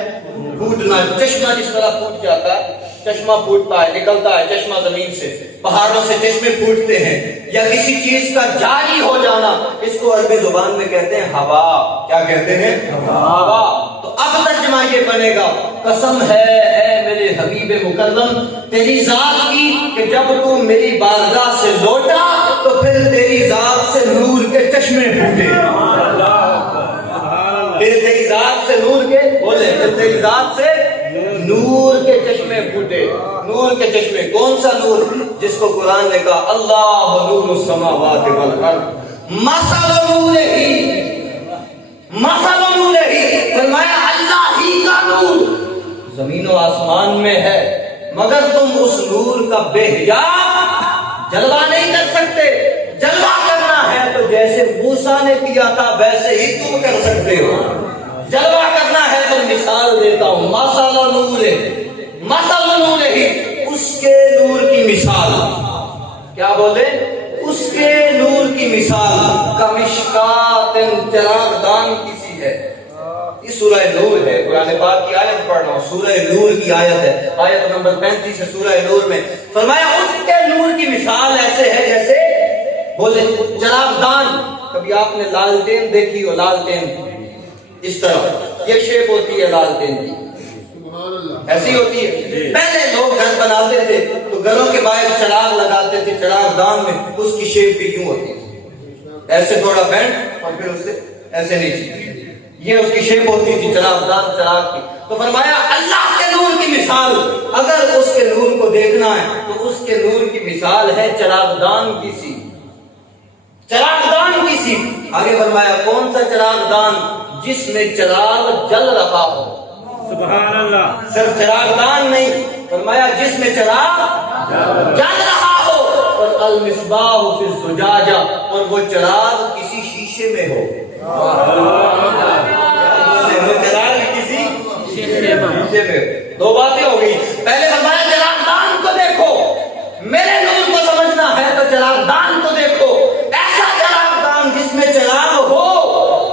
پھوٹنا۔ چشمہ جس طرح پھوٹ جاتا ہے، چشمہ پھوٹتا ہے، نکلتا ہے چشمہ زمین سے، پہاڑوں سے چشمے پھوٹتے ہیں، یا کسی چیز کا جاری ہو جانا، اس کو عربی زبان میں کہتے ہیں ہوا۔ کیا کہتے ہیں؟ ہوا۔ تو اب ترجمہ یہ بنے گا، قسم ہے اے میرے حبیب مکرم تیری ذات کی کہ جب تو میری بارگاہ سے لوٹا تو پھر تیری ذات سے نور کے چشمے پھوٹے، پھر تیری ذات سے نور کے بولے، پھر تیری ذات سے نور کے چشمے پھوٹے۔ نور کے چشمے کون سا نور؟ جس کو قرآن نے کہا اللہ نور السماوات والارض مثل نورہ، مثل نورہ، فرمایا اللہ ہی کا نور زمین و آسمان میں ہے، مگر تم اس نور کا بے حجاب جلوہ نہیں کر سکتے۔ جلوہ کرنا ہے تو جیسے موسیٰ نے کیا تھا ویسے ہی تم کر سکتے ہو۔ جلوہ کرنا ہے تو مثال دیتا ہوں، مثل نور، مثل نور ہی، اس کے نور کی مثال، کیا بولے؟ اس کے نور کی مثال کمشکات، چراغ دان کسی ہے۔ یہ سورہ نور ہے، قرآن پاک کی آیت پڑھ رہا ہوں، سورہ نور کی آیت ہے، آیت نمبر 35 ہے سورہ نور میں، فرمایا اس کے نور کی مثال ایسے ہے جیسے بولے چراغ دان۔ کبھی آپ نے لالٹین دیکھی ہو؟ لالٹین اس طرح یہ شیپ ہوتی ہے لالٹین کی، ایسی ہوتی ہے۔ پہلے لوگ گھر بناتے تھے تو گھروں کے باہر چراغ لگاتے تھے، چراغ دان میں اس کی شیپ بھی کیوں ہوتی تھی، ایسے تھوڑا بینڈ اور پھر اس سے ایسے نیچے، یہ اس کی شیپ ہوتی تھی چراغ دان چراغ کی۔ تو فرمایا اللہ کے نور کی مثال، اگر اس کے نور کو دیکھنا ہے تو اس کے نور کی مثال ہے چراغ دان کی سی، چراغ دان کی سی۔ آگے فرمایا کون سا چراغ دان؟ جس میں چراغ جل رہا ہو۔ سبحان اللہ۔ صرف چراغ دان نہیں، فرمایا جس میں چراغ جل رہا ہو، اور المصباح فی الزجاجہ، اور وہ چراغ کسی شیشے میں ہو۔ وہ چراغ کسی شیشے میں۔ دو باتیں ہو گئی، پہلے فرمایا چراغ دان کو دیکھو، میرے نور کو سمجھنا ہے تو چراغ دان کو دیکھو، ایسا چراغ دان جس میں چراغ ہو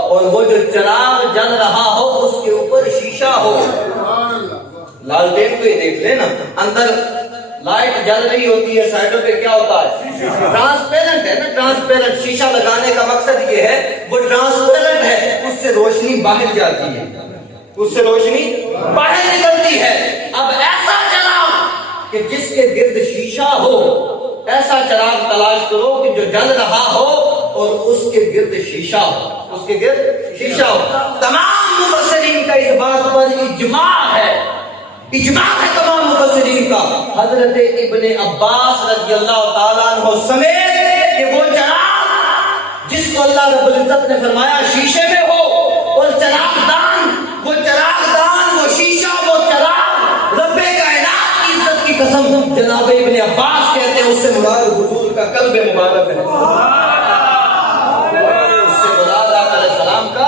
اور وہ جو چراغ جل رہا ہو اس کے اوپر شیشہ ہو۔ لالٹین کو ہی دیکھ لے نا، اندر لائٹ جل رہی ہوتی ہے، سائڈوں پہ کیا ہوتا ہے؟ ٹرانسپیرنٹ ہے نا، ٹرانسپیرنٹ۔ شیشہ لگانے کا مقصد یہ ہے وہ ٹرانسپیرنٹ ہے، اس سے روشنی باہر جاتی ہے، اس سے روشنی باہر نکلتی ہے۔ اب ایسا چراغ کہ جس کے گرد شیشہ ہو، ایسا چراغ تلاش کرو کہ جو جل رہا ہو اور اس کے گرد شیشہ ہو، اس کے گرد شیشہ ہو۔ تمام مفسرین کا اس بات پر اجماع ہے، اجماع ہے تمام مفسرین کا، حضرت ابن عباس رضی اللہ تعالیٰ عنہ سمیت، کہ وہ چراغ جس کو اللہ رب العزت نے فرمایا شیشے میں ہو، اور چراغ دان، وہ چراغ دان، وہ شیشہ، وہ چراغ، رب کائنات کی عزت کی قسم جناب ابن عباس کہتے ہیں اس سے مراد حضور کا قلب مبارک ہے، اس سے مراد آقا علیہ السلام کا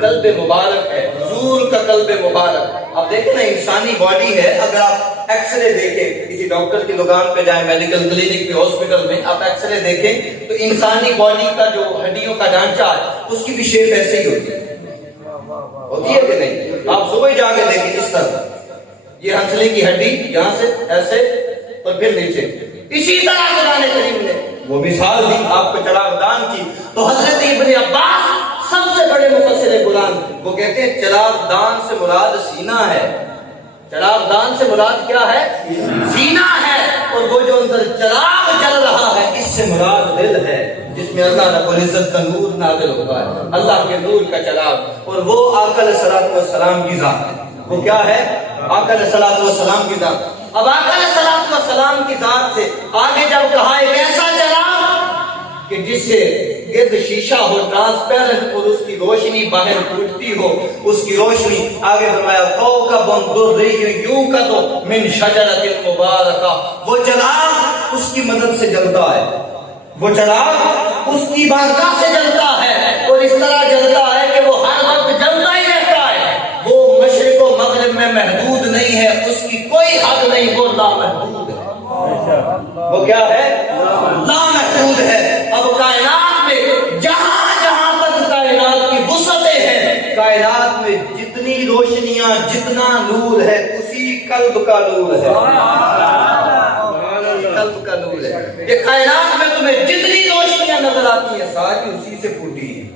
قلب مبارک ہے، حضور کا قلب مبارک۔ اب دیکھیں نا انسانی باڈی ہے، اگر آپ ایکس رے دیکھیں، کسی ڈاکٹر کی دکان پہ جائیں، میڈیکل کلینک پہ، ہاسپٹل میں آپ ایکس رے دیکھیں تو انسانی باڈی کا جو ہڈیوں کا ڈھانچہ ہے اس کی بھی شیپ ایسے ہی ہوتی ہے کہ نہیں؟ آپ صبح جا کے دیکھیں اس طرح، یہ ہنسنے کی ہڈی یہاں سے ایسے اور پھر نیچے، اسی طرح قرآن کریم نے وہ مثال دی آپ کو چراغ دان کی۔ تو حضرت ابن عباس سب سے بڑے مفسر قرآن، وہ کہتے ہیں چراغ دان سے مراد سینہ ہے، چراغ دان سے مراد کیا ہے؟ سینہ ہے. اور وہ جو اندر چراغ جل رہا ہے اس سے مراد دل ہے جس میں اللہ رب العزت کا نور نازل ہوتا ہے, اللہ کے نور کا چراغ. اور وہ آقا علیہ الصلوۃ والسلام کی ذات ہے. وہ کیا ہے؟ آقا علیہ الصلوۃ والسلام کی ذات. اب آقا علیہ الصلوۃ والسلام کی ذات سے آگے جب کہا ایک ایسا چراغ کہ جس سے گرد شیشہ ہو ٹرانسپیرنٹ اور اس کی روشنی باہر پھوٹتی ہو, اس کی روشنی. آگے فرمایا کوكب دري يوقد من شجرة مباركة. وہ چراغ اس کی مدد سے جلتا ہے, وہ چراغ اس کی بارگاہ سے جلتا ہے اور اس طرح جلتا ہے کہ وہ ہر وقت جلتا ہی رہتا ہے. وہ مشرق و مغرب میں محدود نہیں ہے, اس کی کوئی حد نہیں, وہ لامحدود ہے. وہ کیا ہے؟ لامحدود ہے. اب کائنات میں جہاں جہاں تک کائنات کی وسعتیں ہیں, کائنات میں جتنی روشنیاں جتنا نور ہے اسی قلب کا نور ہے. قلب کا نور ہے. یہ کائنات میں تمہیں جتنی روشنیاں نظر آتی ہیں ساری اسی سے پھوٹی ہیں,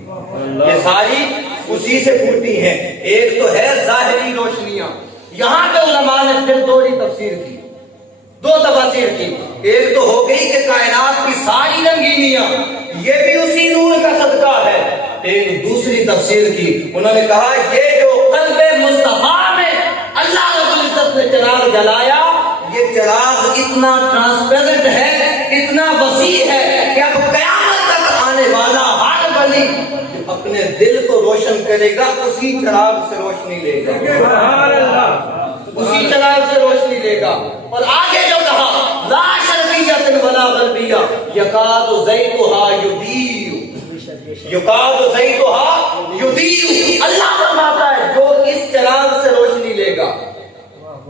یہ ساری اسی سے پھوٹی ہیں. ایک تو ہے ظاہری روشنیاں. یہاں پہ علماء نے پھر دو تفسیر کی, دو تفسیر کی. ایک تو ہو گئی کہ کائنات کی ساری رنگینیاں یہ بھی اسی نور کا صدقہ ہے. ایک دوسری تفسیر کی, انہوں نے کہا یہ جو قلب مصطفیٰ میں اللہ رب العزت نے چراغ جلایا, یہ چراغ اتنا ٹرانسپیرنٹ ہے, اتنا وسیع ہے کہ اب قیامت تک آنے والا ہر ولی اپنے دل کو روشن کرے گا اسی چراغ سے روشنی لے گا. سبحان اللہ, اسی چراغ سے روشنی لے گا. اور آگے جو کہا لا شرقیۃ ولا غربیہ یکاد زیتها یضیء, یکاد زیتها یضیء. اللہ فرماتا ہے جو اس چراغ سے روشنی لے گا,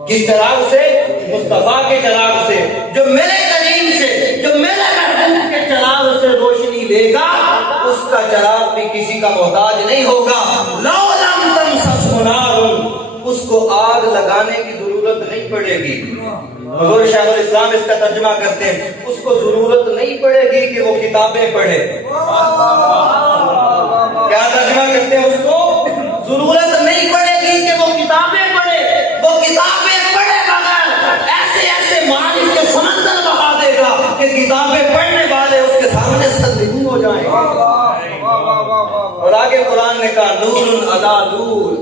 کس چراغ سے؟ مصطفیٰ کے چراغ سے, جو میرے کریم سے, جو میرے محبوب کے چراغ سے روشنی لے گا اس کا چراغ بھی کسی کا محتاج نہیں ہوگا. لو لم تمسسہ نار, اس کو آگ لگانے کی ضرورت نہیں پڑے گی. حضور شیخ الاسلام اس کا ترجمہ کرتے ہیں, اس کو ضرورت نہیں پڑے گی کہ وہ کتابیں پڑھے. کیا ترجمہ کرتے ہیں؟ اس کو ضرورت نہیں پڑے گی کہ وہ کتابیں پڑھے. وہ کتابیں پڑھے بغیر ایسے ایسے معارف کے سمندر بہا دے گا کہ کتابیں پڑھنے والے اس کے سامنے سرنگون ہو جائیں گے. اور آگے قرآن نے کہا نور علی نور,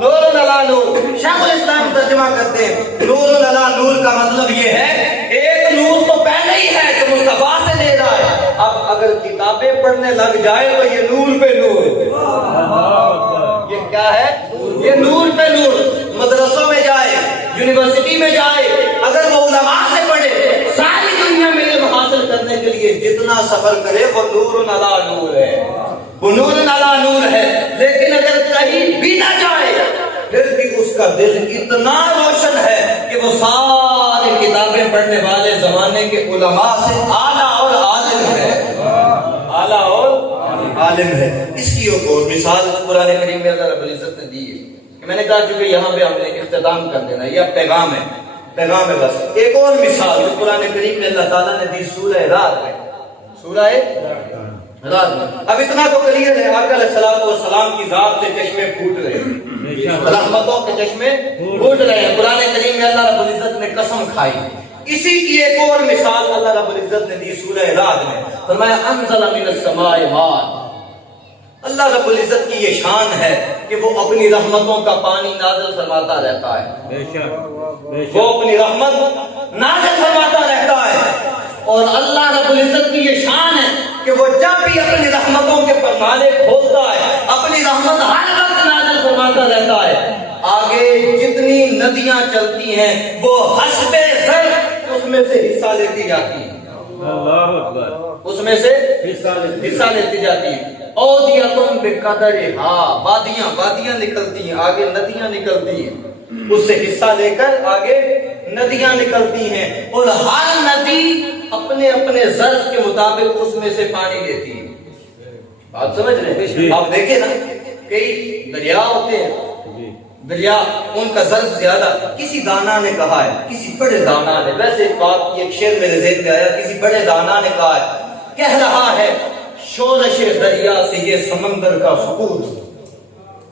نور علی نور. شیخ الاسلام ترجمہ کرتے ہیں نور علی نور کا مطلب یہ ہے ایک نور تو پہلے ہی ہے جو مصطفیٰ سے دے رہا ہے, اب اگر کتابیں پڑھنے لگ جائے تو یہ نور پہ نور. یہ کیا ہے؟ یہ نور پہ نور. مدرسوں میں جائے, یونیورسٹی میں جائے, اگر وہ علماء سے پڑھے, ساری دنیا میں علم حاصل کرنے کے لیے جتنا سفر کرے وہ نور علی نور ہے, وہ نور علی نور ہے. لیکن اگر کہیں بھی نہ جائے پھر بھی اس کا دل اتنا روشن ہے کہ وہ ساری کتابیں پڑھنے والے زمانے کے علماء سے اعلیٰ اور عالم ہے, اعلیٰ اور عالم ہے. اس کی ایک اور مثال قرآن کریم میں اللہ رب العزت نے دی ہے. میں نے کہا چونکہ یہاں پہ ہم نے اختتام کر دینا, یہ اب پیغام ہے, پیغام ہے بس. ایک اور مثال جو قرآن کریم میں اللہ تعالیٰ نے دی سورہ رات میں, سورہ رات میں. اب اتنا تو کلیئر ہے, آقا علیہ الصلوۃ والسلام کی ذات سے چشمے پھوٹ رہے ہیں, رحمتوں کے چشمے پھوٹ رہے ہیں. قرآن کریم میں اللہ رب العزت نے قسم کھائی. اسی کی ایک اور مثال اللہ رب العزت نے دی سورہ رات میں, فرمایا انزل من السماء ماء. اللہ رب العزت کی یہ شان ہے کہ وہ اپنی رحمتوں کا پانی نازل فرماتا رہتا ہے. وہ اپنی رحمت نازل فرماتا رہتا ہے. اور اللہ رب العزت کی یہ شان ہے کہ وہ جب بھی اپنی رحمتوں کے پرنالے کھولتا ہے اپنی رحمت ہر وقت نازل فرماتا رہتا ہے. آگے جتنی ندیاں چلتی ہیں وہ حسب ظرف اس میں سے حصہ لیتی جاتی ہیں, اس میں سے حصہ لیتی جاتی ہیں. اودیتم بقدرہا, وادیاں وادیاں نکلتی ہیں, آگے ندیاں نکلتی ہیں, اس سے حصہ لے کر آگے ندیاں نکلتی ہیں. اور ہر ندی اپنے اپنے ظرف کے مطابق اس میں سے پانی لیتی ہے. بات سمجھ رہے ہیں؟ آپ دیکھیں نا کئی دریا ہوتے ہیں, دریا ان کا ظرف زیادہ. کسی دانا نے کہا ہے, کسی بڑے دانا نے, ویسے ایک بات ایک شعر میرے ذہن میں آیا, کسی بڑے دانا نے کہا ہے, کہہ رہا ہے شورش دریا سے یہ سمندر کا سکوت,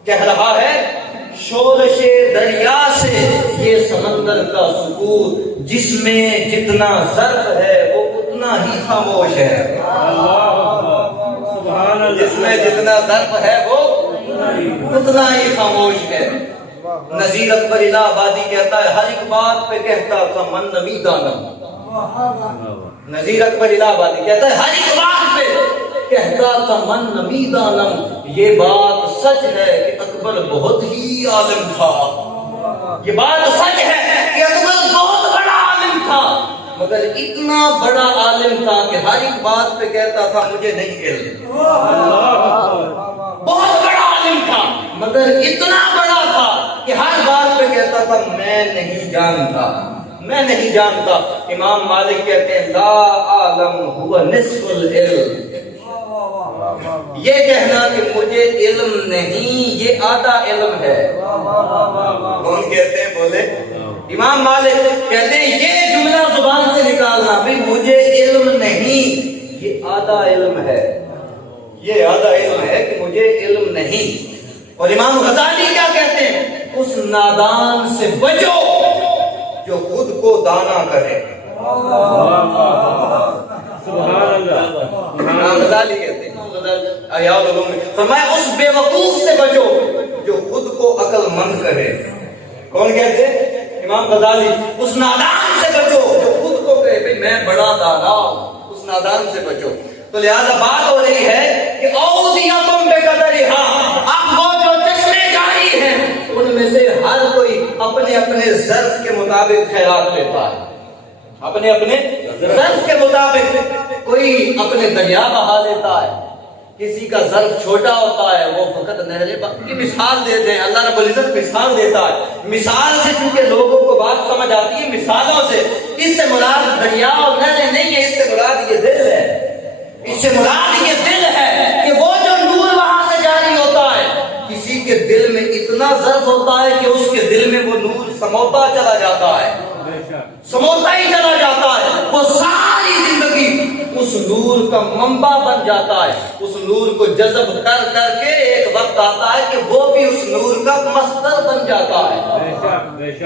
کہہ رہا ہے شورش دریا سے یہ سمندر کا سکوت، جس میں جتنا ظرف ہے وہ اتنا ہی خاموش ہے۔ جس میں جتنا ظرف ہے وہ اتنا ہی خاموش ہے۔ نذیر اکبر الہ آبادی کہتا ہے ہر ایک بات پہ کہتا تھا من نمی دانم۔ نذیر اکبر الہ آبادی کہتا ہے ہر ایک بات پہ کہتا تھا من نمی دانم۔ یہ بات سچ ہے کہ اکبر بہت ہی عالم تھا۔ یہ بات سچ ہے کہ اکبر بہت بڑا عالم تھا، مگر اتنا بڑا عالم تھا کہ ہر ایک بات پہ کہتا تھا مجھے نہیں علم۔ بہت بڑا عالم تھا مگر اتنا بڑا تھا کہ ہر بات پہ کہتا تھا میں نہیں جانتا، میں نہیں جانتا۔ امام مالک کہتے ہیں لا عالم ہوا نصف العلم۔ یہ کہنا کہ مجھے علم نہیں یہ آدھا علم ہے۔ کون کہتے ہیں بولے؟ امام مالک کہتے ہیں یہ جملہ زبان سے نکالنا بھی مجھے علم نہیں یہ آدھا علم ہے، یہ آدھا علم ہے کہ مجھے علم نہیں۔ اور امام غزالی کیا کہتے ہیں؟ اس نادان سے بچو جو خود کو دانا کرے۔ سبحان اللہ۔ امام غزالی کہتے ہیں فرمایا اس بے وقوف سے بچو جو خود کو عقل مند کرے۔ کون کہتے ہیں؟ امام غزالی۔ اس نادان سے بچو جو خود کو کہے بھئی میں بڑا دانا ہوں، اس نادان سے بچو۔ تو لہذا بات ہو رہی ہے کہ اودیا تم بے قدرہا، اب وہ جو چشمے جاری ہیں ان میں سے ہر کوئی اپنے اپنے ظرف کے مطابق خیرات لیتا ہے، اپنے اپنے ظرف کے مطابق۔ کوئی اپنے دریا بہا لیتا ہے، کسی کا ظرف چھوٹا ہوتا ہے وہ فقط نہریں کی مثال دیتے ہیں۔ اللہ رب العزت مثال دیتا ہے، مثال سے چونکہ لوگوں کو بات سمجھ آتی ہے مثالوں سے۔ اس سے مراد دریا اور نہریں نہیں ہے، اس سے مراد یہ دل ہے، اس سے مراد یہ دل ہے کہ وہ جو نور وہاں سے جاری ہوتا ہے، کسی کے دل میں اتنا ظرف ہوتا ہے کہ اس کے دل میں وہ نور سموتا چلا جاتا ہے، سموتا ہی چلا جاتا ہے، وہ ساری زندگی اس نور کا منبع بن جاتا ہے۔ اس نور کو جذب کر کر کے ایک وقت آتا ہے کہ وہ بھی اس نور کا مصدر بن جاتا ہے،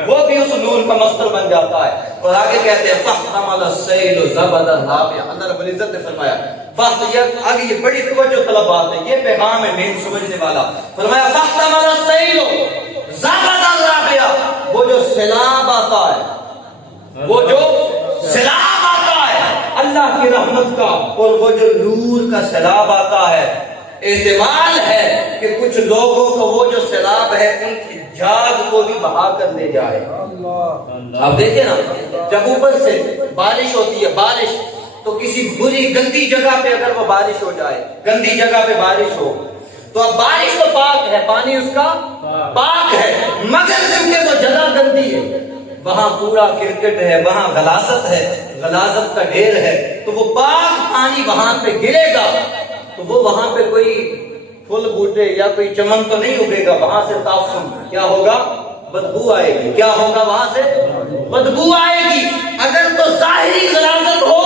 وہ بھی اس نور کا مصدر بن جاتا ہے۔ اور آگے کہتے ہیں فَاحْتَمَلَ السَّيْلُ زَبَدًا رَابِعًا۔ اللہ رب العزت نے فرمایا آگے یہ بڑی توجہ طلب بات ہے، یہ پیغام ہے مین سمجھنے والا۔ فرمایا فَاحْتَمَلَ السَّيْلُ زَبَدًا رَابِعًا، وہ جو سیلاب آتا ہے، وہ جو سیلاب آتا ہے اللہ کی رحمت کا، اور وہ جو نور کا سیلاب آتا ہے، احتمال ہے کہ کچھ لوگوں کو وہ جو سیلاب ہے ان کی جاگ کو بھی بہا کر لے جائے۔ آپ دیکھیں نا، جب اوپر سے بارش ہوتی ہے، بارش تو کسی بری گندی جگہ پہ اگر وہ بارش ہو جائے، گندی جگہ پہ بارش ہو تو اب بارش تو پاک ہے، پانی اس کا پاک ہے، مگر چونکہ وہ جگہ گندی ہے، وہاں پورا کرکٹ ہے، وہاں غلاظت ہے، غلاظت کا ڈھیر ہے، تو وہ پاک پانی وہاں پہ گرے گا تو وہ وہاں پہ کوئی پھول بوٹے یا کوئی چمن تو نہیں اگے گا، وہاں سے تعفن کیا ہوگا؟ بدبو آئے گی۔ کیا ہوگا؟ وہاں سے بدبو آئے گی۔ اگر تو ظاہری غلاظت ہو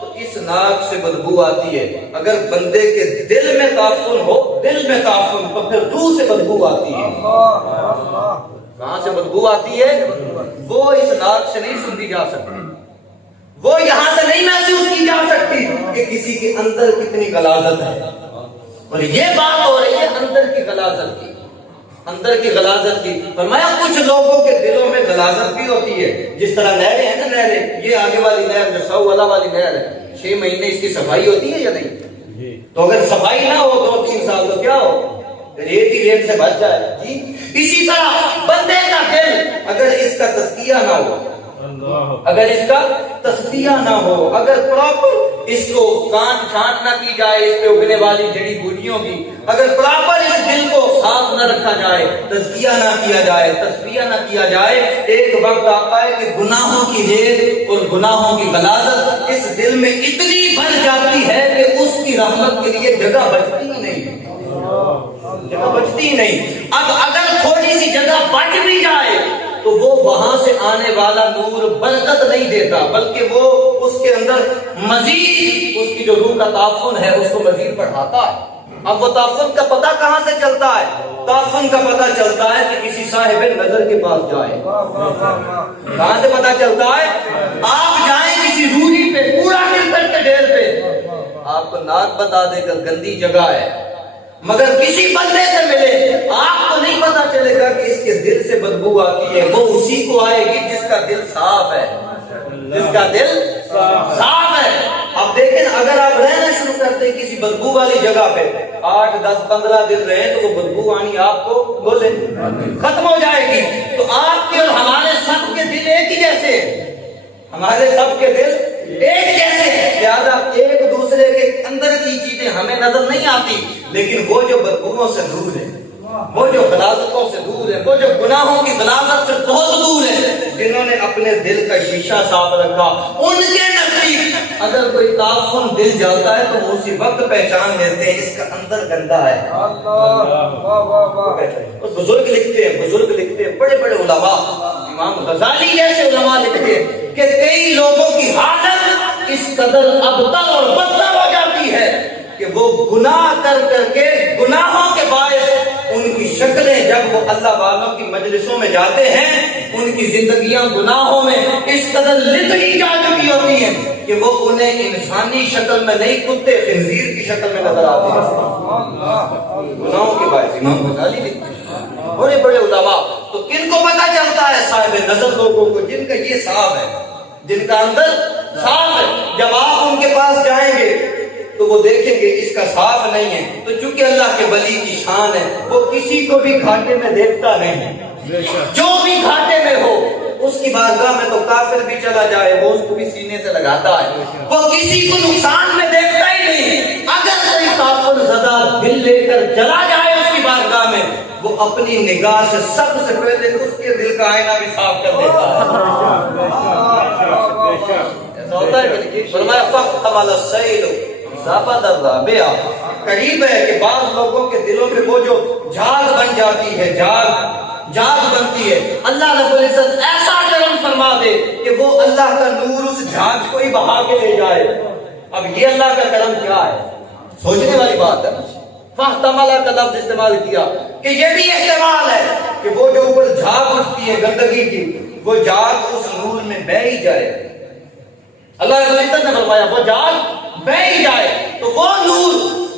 تو اس ناک سے بدبو آتی ہے، اگر بندے کے دل میں تعفن ہو، دل میں تعفن، تو پھر روح سے بدبو آتی ہے۔ کہاں سے بدبو آتی ہے؟ وہ اس ناک سے نہیں سنی جا سکتی، وہ یہاں سے نہیں محسوس کی جا سکتی کہ کسی کے اندر کتنی غلاظت ہے۔ اور یہ بات ہو رہی ہے اندر کی غلاظت کی، اندر کی غلاظت کی۔ فرمایا کچھ لوگوں کے دلوں میں غلاظت بھی ہوتی ہے، جس طرح نہریں ہیں نا، نہریں، یہ آگے والی نہر جو سو والا والی نہر ہے، 6 مہینے اس کی صفائی ہوتی ہے یا نہیں؟ تو اگر صفائی نہ ہو 2-3 سال تو کیا ہو؟ ریت ہی ریت سے بچ جائے جی۔ اسی طرح بندے کا دل اگر اس کا تزکیہ نہ ہو، اگر اس کا تصفیہ نہ ہو، اگر پراپر اس کو کانٹ چھانٹ نہ کی جائے اس پہ اگنے والی جڑی بوٹیوں کی، اگر پراپر اس دل کو صاف نہ رکھا جائے، تزکیہ نہ کیا جائے، تصفیہ نہ کیا جائے، ایک وقت آتا ہے کہ گناہوں کی ریت اور گناہوں کی غلاظت اس دل میں اتنی بھر جاتی ہے کہ اس کی رحمت کے لیے جگہ بچتی ہی نہیں، جگہ بچتی ہی نہیں۔ اب اگر تھوڑی سی جگہ بچ بھی جائے تو وہ وہاں سے آنے والا نور برکت نہیں دیتا، بلکہ وہ اس کے اندر مزید اس کی جو روح کا تعفن ہے اس کو مزید بڑھاتا ہے۔ اب وہ تعفن کا پتہ کہاں سے چلتا ہے؟ تعفن کا پتہ چلتا ہے کہ کسی صاحب نظر کے پاس جائے. کہاں سے پتہ چلتا ہے؟ آپ جائیں کسی روڑی پہ، کوڑا کرکٹ کے ڈھیر پہ، آپ کو ناک بتا دے کر گندی جگہ ہے، مگر کسی بندے سے ملے آپ کو نہیں پتا چلے گا کہ اس کے دل سے بدبو آتی ہے. وہ اسی کو آئے گی جس کا دل صاف ہے، جس کا دل صاف ہے. اب دیکھیں اگر آپ رہنا شروع کرتے کسی بدبو والی جگہ پہ 8 10 15 دن رہے تو وہ بدبو آنی آپ کو بولے ختم ہو جائے گی. تو آپ کے اور ہمارے سب کے دل ایک ہی جیسے، ہمارے سب کے دل ایک جیسے، لہذا ایک دوسرے کے اندر کی چیزیں ہمیں نظر نہیں آتی، لیکن وہ جو بدبوؤں سے دور ہے، وہ جو غلاظتوں سے دور ہے، وہ جو گناہوں کی غلاظت سے بہت دور ہے، جنہوں نے اپنے دل کا شیشہ صاف رکھا، ان کے نزدیک اگر کوئی تعفن دل جاتا ہے تو وہ اسی وقت پہچان لیتے ہیں اس کا اندر گندا ہے. بزرگ لکھتے ہیں بڑے بڑے علماء، امام غزالی جیسے علماء لکھتے ہیں کہ کئی لوگوں کی حالت اس قدر ابتر اور بدتر ہو جاتی ہے کہ وہ گناہ کر کر کے گناہوں کے باعث ان کی شکلیں جب وہ اللہ والوں کی مجلسوں میں جاتے ہیں ان کی زندگیاں گناہوں میں اس قدر لتڑی جا چکی ہوتی ہیں کہ وہ انہیں انسانی شکل میں نہیں، کتے خنزیر کی شکل میں نظر آتے ہیں گناہوں کے باعث. امام غزالی لکھتے ہیں بڑے بڑے علماء. تو کن کو پتہ چلتا ہے؟ صاحب نظر لوگوں کو، جن کا یہ صاف ہے، جن کا اندر صاف ہے. جب آپ ان کے پاس جائیں گے تو وہ دیکھیں گے اس کا صاف نہیں ہے. تو چونکہ اللہ کے ولی کی شان ہے، وہ کسی کو بھی گھاٹے میں دیکھتا نہیں. جو بھی گھاٹے میں ہو اس کی بارگاہ میں تو کافر بھی چلا جائے وہ اس کو بھی سینے سے لگاتا ہے، وہ کسی کو نقصان میں دیکھتا ہی نہیں. اگر کوئی کافر زدہ دل لے کر چلا جائے اس کی بارگاہ میں، وہ اپنی نگاہ سے سب سے پہلے اس کے دل کا آئینہ بھی صاف کر دیتا ہے. ایسا ہوتا ہے. فرمایا فَاخْتَمَلَ السَّيْلُ زَبَدَ الرَّابِعَ. قریب ہے کہ بعض لوگوں کے دلوں میں وہ جو جھاگ بن جاتی ہے، جھاگ بنتی ہے، اللہ رب العزت ایسا کرم فرما دے کہ وہ اللہ کا نور اس جھاگ کو ہی بہا کے لے جائے. اب یہ اللہ کا کرم کیا ہے؟ سوچنے والی بات ہے. فاحتملہ کا لفظ استعمال کیا کہ یہ بھی احتمال ہے کہ وہ جو اوپر جھاگ اٹھتی ہے گندگی کی، وہ جھاگ اس نور میں بہہ ہی جائے. اللہ رب العزت نے فرمایا وہ جھاگ بہہ ہی جائے. تو وہ نور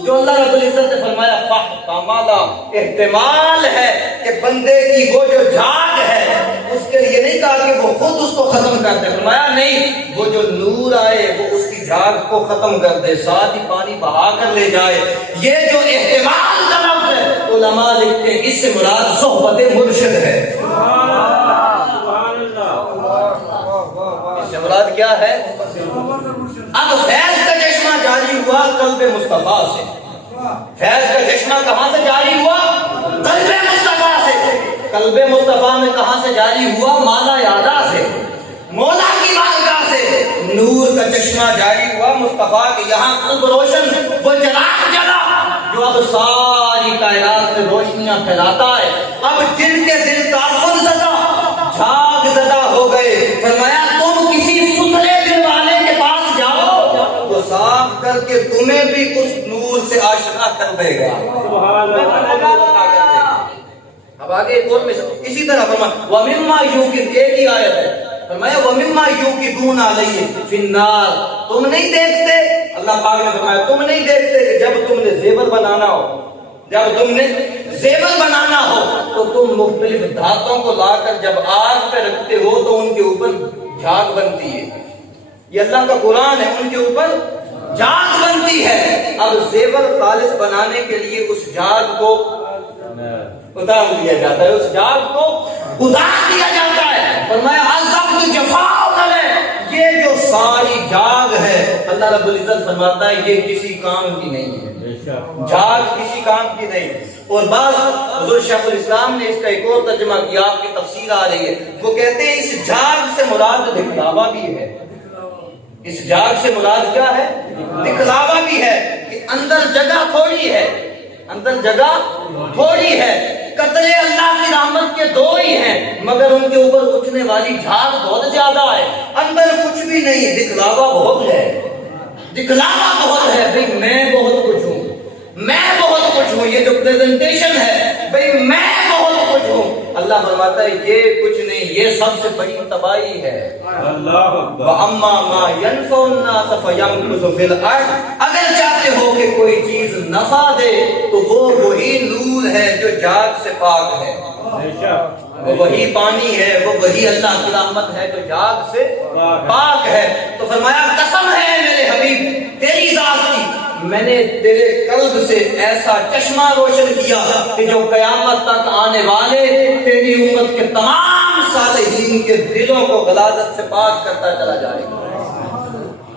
جو اللہ رب العزت نے فرمایا فاحتملہ، احتمال ہے کہ بندے کی وہ جو جھاگ ہے اس کے لیے نہیں کہا کہ وہ خود اس کو ختم کر دے. فرمایا نہیں، وہ جو نور آئے وہ اس کی جھاگ کو ختم کر دے، ساتھ ہی پانی بہا کر لے جائے. یہ جو احتمال کا لفظ ہے علماء لکھتے ہیں اس سے مراد صحبت مرشد ہے. اس سے مراد کیا ہے؟ اب فیض کا چشمہ جاری ہوا قلب مصطفیٰ سے. فیض کا چشمہ کہاں سے جاری ہوا؟ قلب مصطفیٰ سے. قلب مصطفیٰ میں کہاں سے جاری ہوا؟ مالا یادا سے، مولا کی بارگاہ سے. نور کا چشمہ جاری ہوا مصطفیٰ کے یہاں، قلب روشن، وہ چراغ جلا جو اب ساری کائنات میں روشنیاں پھیلاتا ہے. اب جن کے دل تعفن زدہ، جھاگ زدہ ہو گئے، فرمایا تم کسی ستھرے دل والے کے پاس جاؤ تو صاف کر کے تمہیں بھی اس نور سے آشنا کر دے گا. اب آگے ایک اور مثال اسی طرح فرمایا وَمِمَّا يُوقِدُونَ، ایک ہی آیت ہے. فرمایا وَمِمَّا يُوقِدُونَ عَلَيْهِ فِي النَّارِ. تم نہیں دیکھتے، اللہ پاک نے فرمایا تم نہیں دیکھتے کہ جب تم نے زیور بنانا ہو، جب تم نے زیور بنانا ہو تو تم مختلف دھاتوں کو لا کر جب آگ پہ رکھتے ہو تو ان کے اوپر جھاگ بنتی ہے. یہ اللہ کا قرآن ہے، ان کے اوپر جھاگ بنتی ہے. اب زیور خالص بنانے کے لیے اس جھاگ کو اتار دیا جاتا ہے، اس جھاگ کو اتار دیا جاتا ہے. فرمایا عذاب جفاء علیہ، یہ جو ساری جھاگ ہے اللہ رب العزت فرماتا ہے یہ کسی کام کی نہیں ہے. جھاگ کسی کام کی نہیں. اور بعض حضور شیخ الاسلام نے اس کا ایک اور ترجمہ کیا، آپ کی تفسیر آ رہی ہے، وہ کہتے ہیں اس جھاگ سے مراد دکھلاوا بھی ہے. اس جھاگ سے مراد کیا ہے؟ دکھلاوا بھی ہے کہ اندر جگہ تھوڑی ہے، اندر جگہ تھوڑی ہے. قطرے اللہ کی رحمت کے دو ہی ہیں مگر ان کے اوپر اٹھنے والی جھاگ بہت زیادہ ہے. اندر کچھ بھی نہیں، دکھلاوا بہت ہے، دکھلاوا بہت ہے. بھئی میں بہت کچھ ہوں، میں بہت کچھ ہوں. یہ جو پریزنٹیشن ہے بھئی میں بہت کچھ ہوں. اللہ فرماتا ہے یہ کچھ نہیں, یہ سب سے بڑی تباہی ہے. اللہ اکبر. وَأَمَّا مَا يَنْفَعُ النَّاسَ فَيَمْكُثُ فِي الْأَرْضِ. اگر چاہتے ہو کہ کوئی چیز نفع دے تو وہ وہی نور ہے جو جاگ سے پاک ہے, وہ وہی پانی ہے, وہ وہی اللہ کی رحمت ہے جو جاگ سے پاک ہے. تو فرمایا قسم ہے میرے حبیب تیری ذات کی, میں نے تیرے قلب سے ایسا چشمہ روشن کیا کہ جو قیامت تک آنے والے تیری امت کے تمام صالحین کے دلوں کو غلاظت سے پاک کرتا چلا جائے گا,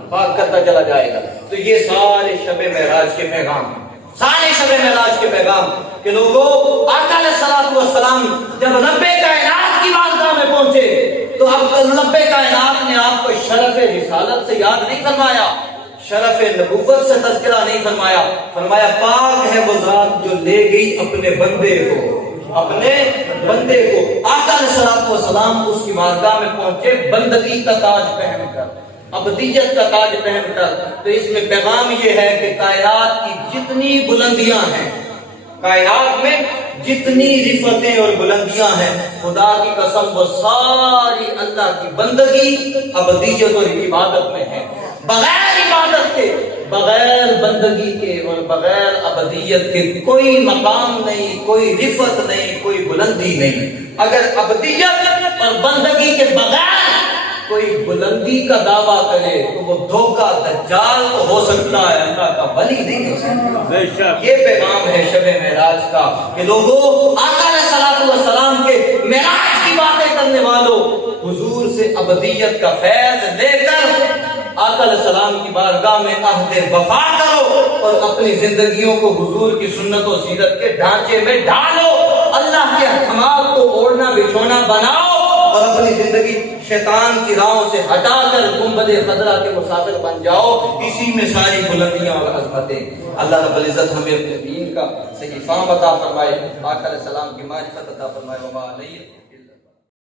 پاک کرتا چلا جائے گا. تو یہ سارے شب معراج کے پیغام, سارے شب معراج کے پیغام کہ لوگوں آقا علیہ الصلوۃ والسلام جب رب کائنات کی بارگاہ میں پہنچے تو اب رب کائنات نے آپ کو شرف رسالت سے یاد نہیں فرمایا, شرف نبوت سے تذکرہ نہیں فرمایا. فرمایا پاک ہے وہ ذات جو لے گئی اپنے بندے کو, اپنے بندے کو. آقا علیہ الصلوۃ والسلام اس کی بارگاہ میں پہنچے بندگی کا تاج پہن کر, ابدیت کا تاج پہن کر. تو اس میں پیغام یہ ہے کہ کائنات کی جتنی بلندیاں ہیں, کائنات میں جتنی رفتیں اور بلندیاں ہیں, خدا کی قسم وہ ساری اللہ کی بندگی, ابدیت اور عبادت میں ہے. بغیر عبادت کے, بغیر بندگی کے اور بغیر ابدیت کے کوئی مقام نہیں, کوئی رفت نہیں, کوئی بلندی نہیں. اگر ابدیت اور بندگی کے بغیر کوئی بلندی کا دعویٰ کرے تو وہ دھوکہ دجال تو ہو سکتا ہے, اللہ کا ولی نہیں ہو سکتا. یہ پیغام ہے شب معراج کا کہ لوگوں آقا علیہ الصلوۃ والسلام کے معراج کی باتیں کرنے والوں, حضور سے ابدیت کا فیض لے کر آقا علیہ السلام کی بارگاہ میں عہد وفا کرو اور اپنی زندگیوں کو حضور کی سنت و سیرت کے ڈھانچے میں ڈالو. اللہ کے احکامات کو اوڑھنا بچھونا بناؤ اور اپنی زندگی شیطان کی راہوں سے ہٹا کر گنبد خضرا کے مسافر بن جاؤ. اسی میں ساری بلندیاں اور عظمتیں. اللہ رب العزت ہمیں اپنے دین کا صحیح فہم عطا فرمائے, آقا علیہ السلام کی معرفت عطا فرمائے. وما علیہ